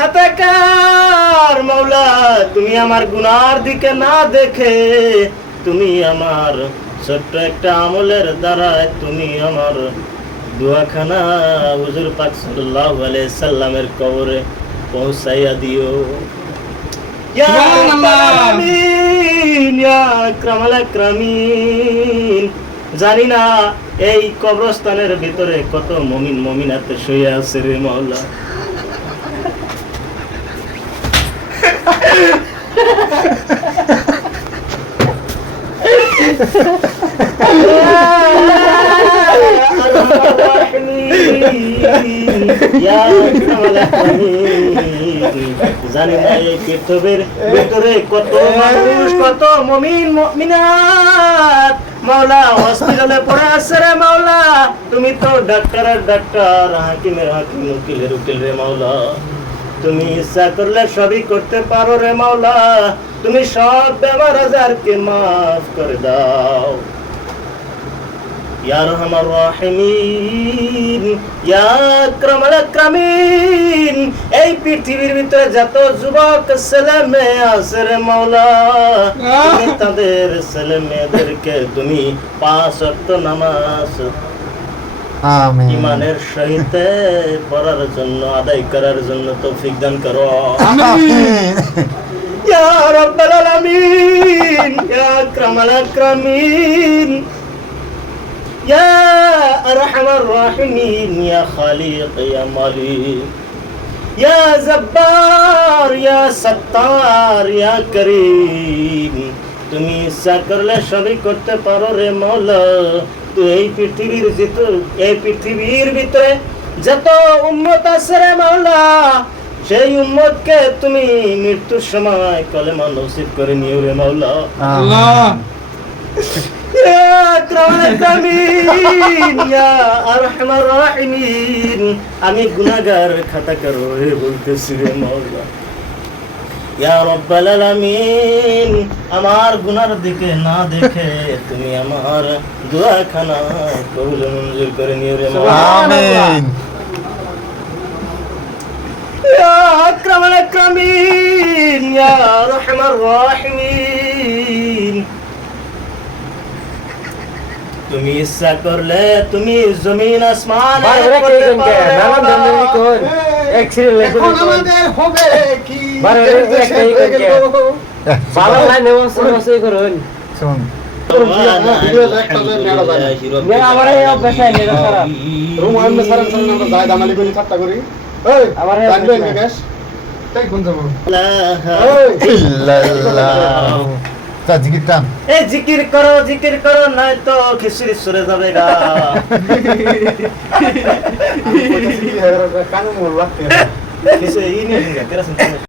খাতাকার মাওলা, তুমি আমার গুনার দিকে না দেখে তুমি আমার ছোট্ট একটা আমলের দ্বারা তুমি আমার দোয়াখানা হুজুর পাক সাল্লাল্লাহু আলাইহি সাল্লামের কবরে পৌঁছাইয়া দিও। ইয়া রাব্বাল আলামিন, ইয়া আকরামাল আকরামিন। জানি না এই কবরস্থানের ভিতরে কত মুমিন মুমিনাত শুয়ে আছে রে মাওলা। জানি না এই পৃথিবীর ভিতরে কত মানুষ, কত মুমিন মুমিনাত মাওলা হসপিটালে পড়ে আছে রে মাওলা। তুমি তো ডাক্তারের ডাক্তার, হাকিমের হাকিম, উকিলের উকিল রে মাওলা। তুমি ইচ্ছা করলে সবই করতে পারো রে মাওলা। তুমি সব বেমার আজারকে মাফ করে দাও। ইয়া আরহামার রাহিমিন, ইয়া আকরামাল আকরামিন। এই পৃথিবীর ভিতরে যত যুবক ছেলে মেয়ে আছে রে মাওলা, তুমি তাদের ছেলে মেয়েদেরকে তুমি 5 ওয়াক্ত নামাজ আমিন ইমানের সহিত পড়ার জন্য, আদায় করার জন্য তৌফিক দান করো। আমিন ইয়া রাব্বাল আলামিন, ইয়া আকরামাল আকরামিন, ইয়া আরহামার রাহিমিন, ইয়া খালিক, ইয়া মালিক, ইয়া জব্বার, ইয়া সত্তার, ইয়া করিম। তুমি ইচ্ছা করলে সবই করতে পারো রে মাওলা। তো এই পৃথিবীর ভিতরে যত উম্মত আছে রে মাওলা, সেই উম্মতকে তুমি মৃত্যুর সময় কলেমা নসিব করে নিও রে মাওলা। আল্লাহ ইয়া আকরামাল আকরামিন, ইয়া আরহামার রাহিমিন। আমি গুনাহগার খাতাকার হয়ে বলতেছি রে মাওলা। ইয়া রাব্বাল আলামিন, আমার গুনার দিকে না দেখে তুমি আমার দোয়াখানা কবুল মঞ্জুর করে নিও রে মাওলা। আমিন ইয়া আকরামাল আকরামিন, ইয়া আরহামার রাহিমিন। তুমি ইচ্ছা করলে তুমি জমিন আসমান শুন ইল্লাল্লাহ তা জিকির টান এই জিকির করো নাই তো খিচুড়ি সরে যাবে গা। কিছু এই নিয়ে